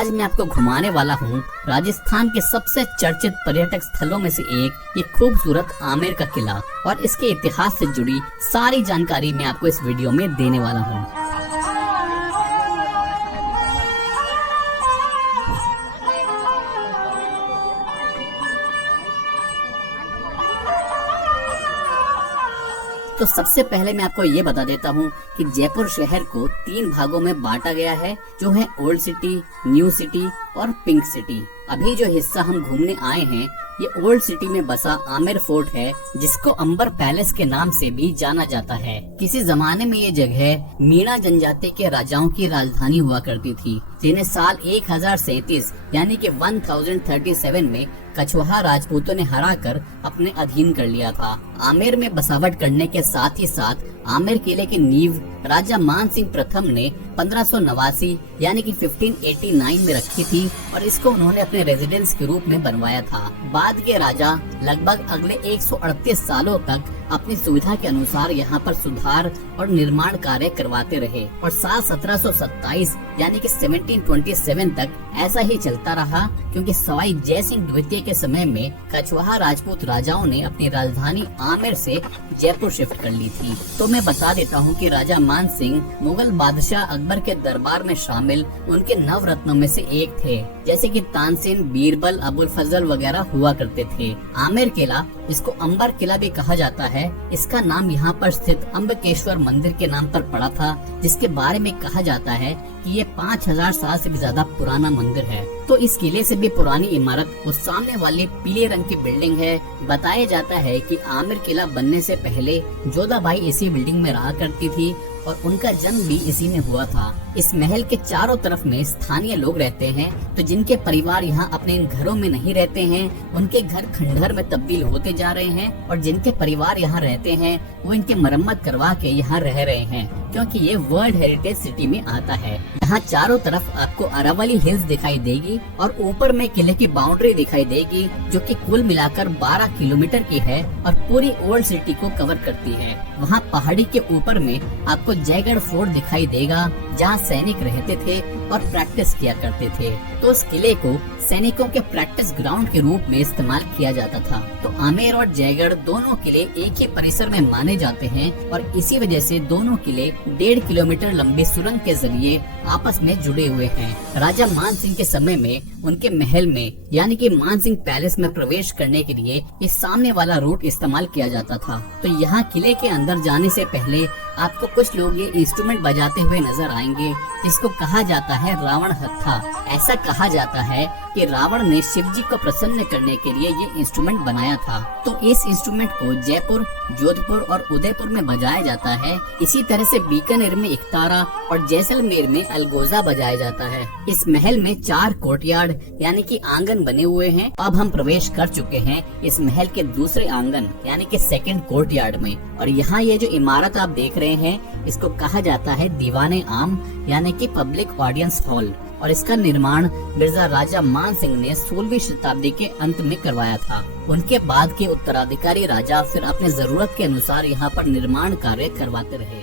आज मैं आपको घुमाने वाला हूँ राजस्थान के सबसे चर्चित पर्यटक स्थलों में से एक ये खूबसूरत आमेर का किला, और इसके इतिहास से जुड़ी सारी जानकारी मैं आपको इस वीडियो में देने वाला हूँ। तो सबसे पहले मैं आपको ये बता देता हूँ कि जयपुर शहर को 3 भागों में बांटा गया है, जो है ओल्ड सिटी, न्यू सिटी और पिंक सिटी। अभी जो हिस्सा हम घूमने आए हैं ये ओल्ड सिटी में बसा आमेर फोर्ट है, जिसको अंबर पैलेस के नाम से भी जाना जाता है। किसी जमाने में ये जगह मीणा जनजाति के राजाओं की राजधानी हुआ करती थी, जिन्हें साल 1037 यानी कि 1037 में कछवाहा राजपूतों ने हराकर अपने अधीन कर लिया था। आमेर में बसावट करने के साथ ही साथ आमेर किले की नींव राजा मान सिंह प्रथम ने 1589 यानी कि 1589 में रखी थी, और इसको उन्होंने अपने रेजिडेंस के रूप में बनवाया था। बाद के राजा लगभग अगले 138 सालों तक अपनी सुविधा के अनुसार यहाँ पर सुधार और निर्माण कार्य करवाते रहे, और साल 1727 यानी कि 1727 तक ऐसा ही चलता रहा, क्योंकि सवाई जय सिंह द्वितीय के समय में कछवाहा राजपूत राजाओं ने अपनी राजधानी आमेर से जयपुर शिफ्ट कर ली थी। तो मैं बता देता हूँ कि राजा मान सिंह मुगल बादशाह अकबर के दरबार में शामिल उनके नवरत्नों में से एक थे, जैसे कि तानसेन, बीरबल, अबुल फजल वगैरह हुआ करते थे। आमेर किला, इसको अंबर किला भी कहा जाता है, इसका नाम यहाँ पर स्थित अम्बकेश्वर मंदिर के नाम पर पड़ा था, जिसके बारे में कहा जाता है कि ये 5000 साल से भी ज्यादा पुराना मंदिर है। तो इस किले से भी पुरानी इमारत उस सामने वाली पीले रंग की बिल्डिंग है। बताया जाता है कि आमेर किला बनने से पहले जोधाबाई इसी बिल्डिंग में रहा करती थी, और उनका जन्म भी इसी में हुआ था। इस महल के चारों तरफ में स्थानीय लोग रहते हैं, तो जिनके परिवार यहाँ अपने इन घरों में नहीं रहते हैं, उनके घर खंडहर में तब्दील होते जा रहे हैं, और जिनके परिवार यहाँ रहते हैं वो इनकी मरम्मत करवा के यहाँ रह रहे हैं, क्योंकि ये वर्ल्ड हेरिटेज सिटी में आता है। यहाँ चारों तरफ आपको अरावली हिल्स दिखाई देगी, और ऊपर में किले की बाउंड्री दिखाई देगी, जो कि कुल मिलाकर 12 किलोमीटर की है और पूरी ओल्ड सिटी को कवर करती है। वहाँ पहाड़ी के ऊपर में आपको जयगढ़ फोर्ट दिखाई देगा, जहाँ सैनिक रहते थे और प्रैक्टिस किया करते थे। तो इस किले को सैनिकों के प्रैक्टिस ग्राउंड के रूप में इस्तेमाल किया जाता था। तो आमेर और जयगढ़ दोनों किले एक ही परिसर में माने जाते हैं, और इसी वजह से दोनों किले 1.5 किलोमीटर लंबी सुरंग के जरिए आपस में जुड़े हुए हैं। राजा मान सिंह के समय में उनके महल में यानी कि मान सिंह पैलेस में प्रवेश करने के लिए इस सामने वाला रूट इस्तेमाल किया जाता था। तो यहाँ किले के अंदर जाने से पहले आपको कुछ लोग ये इंस्ट्रूमेंट बजाते हुए नजर आएंगे, जिसको कहा जाता है रावण हत्था। ऐसा कहा जाता है कि रावण ने शिव जी को प्रसन्न करने के लिए ये इंस्ट्रूमेंट बनाया था। तो इस इंस्ट्रूमेंट को जयपुर, जोधपुर और उदयपुर में बजाया जाता है। इसी तरह से बीकानेर में एकतारा और जैसलमेर में अलगोजा बजाया जाता है। इस महल में 4 कोर्टयार्ड यानी कि आंगन बने हुए हैं। अब हम प्रवेश कर चुके हैं इस महल के दूसरे आंगन यानी कि सेकंड कोर्टयार्ड में, और यहाँ ये जो इमारत आप देख रहे हैं इसको कहा जाता है दीवाने आम यानी कि पब्लिक ऑडियंस हॉल, और इसका निर्माण मिर्जा राजा मान सिंह ने 16वीं शताब्दी के अंत में करवाया था। उनके बाद के उत्तराधिकारी राजा फिर अपने जरूरत के अनुसार यहाँ पर निर्माण कार्य करवाते रहे।